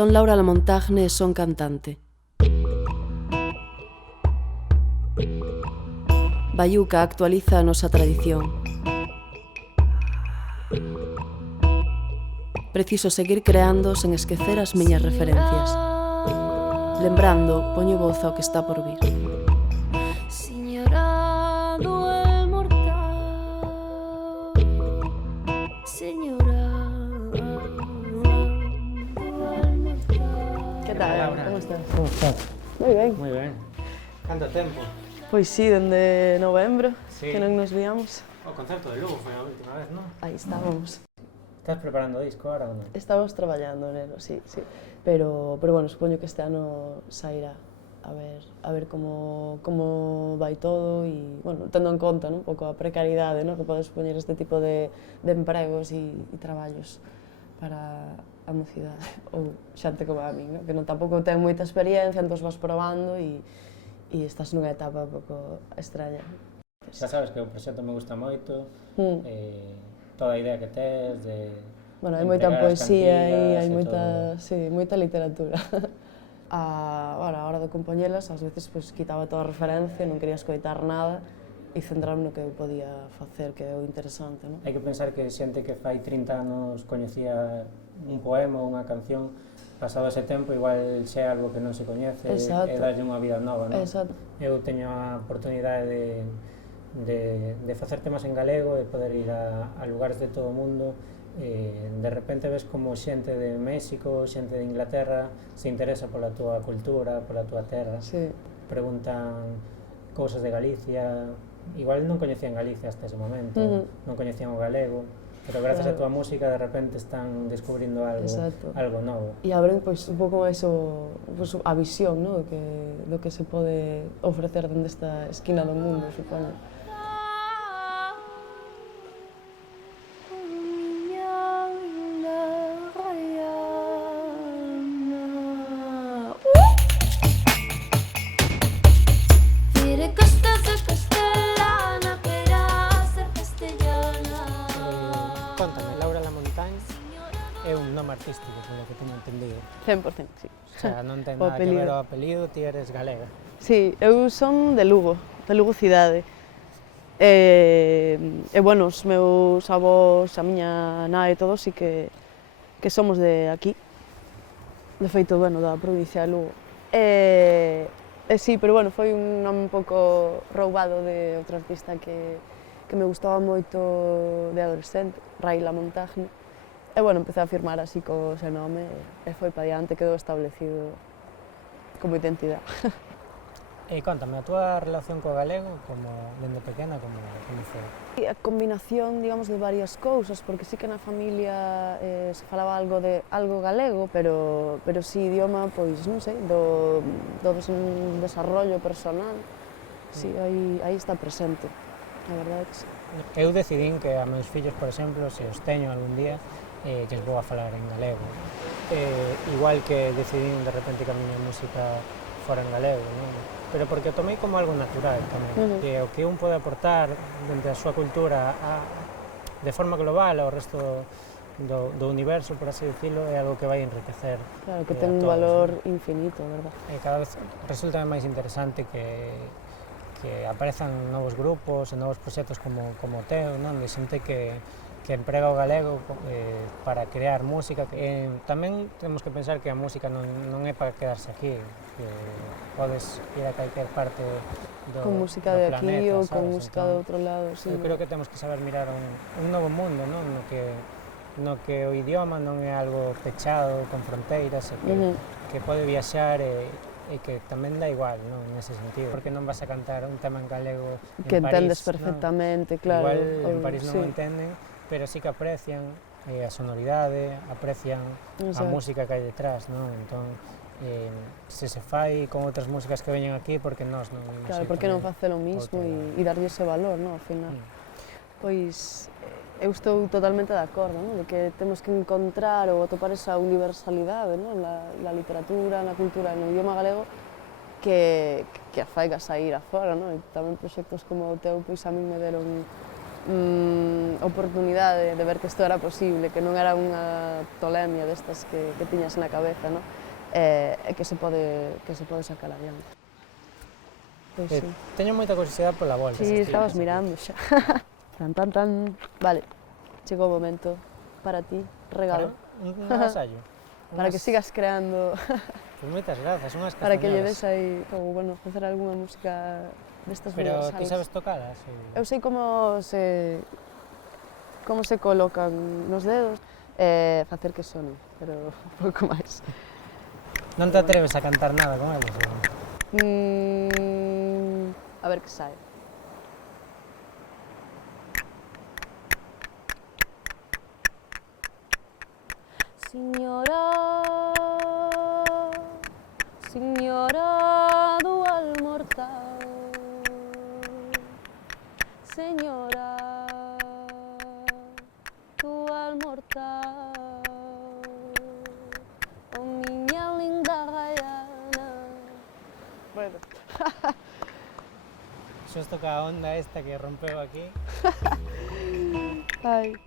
Son Laura Lamontagne e son cantante. Baiuca actualiza a nosa tradición. Preciso seguir creando sen esquecer as miñas referencias. Lembrando, poño voz ao que está por vir. Que tal, Laura? como estás? Como estás? Moi ben. Moi ben. Canto tempo? Pois sí, dende novembro, Sí. que non nos víamos. O concerto de Lugo foi a última vez, non? Aí estábamos. Estás preparando o disco ahora ou non? Estamos traballando nelo, sí, sí. Pero bueno, supoño que este ano sairá a ver como vai todo e, bueno, tendo en conta, non, un pouco a precariedade, non, que pode supoñer este tipo de empregos e traballos para a mocidade, ou xente como a min, non? Que non tampouco ten moita experiencia, entón vas probando e estás nunha etapa un pouco extraña. Xa sabes que o proxecto me gusta moito, Mm. toda a idea que tes de Bueno, hai moita entregar as poesía e cantigas hai e moita, todo. sí, moita literatura. A hora de compoñelas, ás veces pues, quitaba toda a referencia, non quería escoitar nada e centrarme no que eu podía facer, que é o interesante, non? Hai que pensar que xente que fai 30 anos coñecía un poema ou unha canción, pasado ese tempo igual xe é algo que non se coñece Exacto. e darlle unha vida nova, non? Exacto. Eu teño a oportunidade de facer temas en galego e poder ir a lugares de todo o mundo. De repente ves como xente de México, xente de Inglaterra se interesa pola túa cultura, pola túa terra. Sí. Preguntan cousas de Galicia, igual non coñecían Galicia hasta ese momento, non coñecían o galego, pero grazas a túa música de repente están descubrindo algo novo. E abren pois, un pouco máis a visión, non? Do que se pode ofrecer dende esta esquina do mundo, supoño. Contame, Laura Lamontagne é un nome artístico, polo que teño entendido. 100%, sí. O sea, non ten O nada que ver apelido. o apelido, ti eres galega. Sí, eu son de Lugo cidade. Bueno, os meus avós, a miña nai e todos, sí que somos de aquí. De feito, bueno, da provincia de Lugo. Sí, pero bueno, foi un nome un pouco roubado de outro artista que me gustaba moito de adolescente, Ray Lamontagne. E bueno, empecé a firmar así co ese nome e foi pa diante, quedou establecido como identidade. E contame, a túa relación co galego, como dende pequena, como foi? A combinación, digamos, de varias cousas, porque sí que na familia se falaba algo galego, pero si idioma, pois, non sei, do desarrollo personal, sí, aí está presente, a verdade que sí. Eu decidín que a meus fillos, por exemplo, se os teño algún día, que os vou a falar en galego. Igual que decidín de repente que a miña música fora en galego, non? Pero porque o tomei como algo natural tamén, que o que un pode aportar dentro da súa cultura de forma global ao resto do universo, por así dicilo, é algo que vai enriquecer. Claro, que ten un valor infinito, verdad? Cada vez resulta máis interesante que aparezan novos grupos e novos proxectos como o teu, non? De xente que emprega o galego para crear música. Tamén temos que pensar que a música non é para quedarse aquí, que podes ir a calquer parte do planeta. Con música de aquí ou con música de outro lado, sí. Eu creo que temos que saber mirar un novo mundo, non? No que o idioma non é algo pechado, con fronteiras, que pode viaxar e que tamén dá igual, non, nese sentido, porque non vas a cantar un tema en galego en que París, entendes perfectamente, claro. Igual en París non o entenden, pero sí que aprecian a sonoridade, aprecian a música que hai detrás, non? Entón, se fai con outras músicas que veñen aquí, porque nós non... Claro, porque non facelo mismo e darlle ese valor, non, ao final. Pois, eu estou totalmente de acordo, non? De que temos que encontrar ou atopar esa universalidade, non? Na literatura, na cultura, no idioma galego, que a faiga sair afora, non? E tamén proxectos como o teu, pois a min me deron oportunidade de ver que isto era posible, que non era unha tolemia destas que tiñas na cabeza, no? E que se pode sacar adiante. Pois sí. Teño moita curiosidade pola volta. Sí, estabas mirando xa. Tan, tan, tan. Vale, chegou o momento para ti, regalo. Un agasallo. Para que sigas creando, Pois moitas grazas, unhas para que lle castañolas. des aí, como, bueno, facer algunha música destas Pero universales. ti sabes tocalas? Eu sei como se colocan nos dedos e facer que sonen, pero pouco máis. Non te atreves a cantar nada con eles? A ver que sai. Señora do almortal, señora do almortal, oh miña linda gaiana. Bueno. Xusto ca onda esta que rompeu aquí. Ai.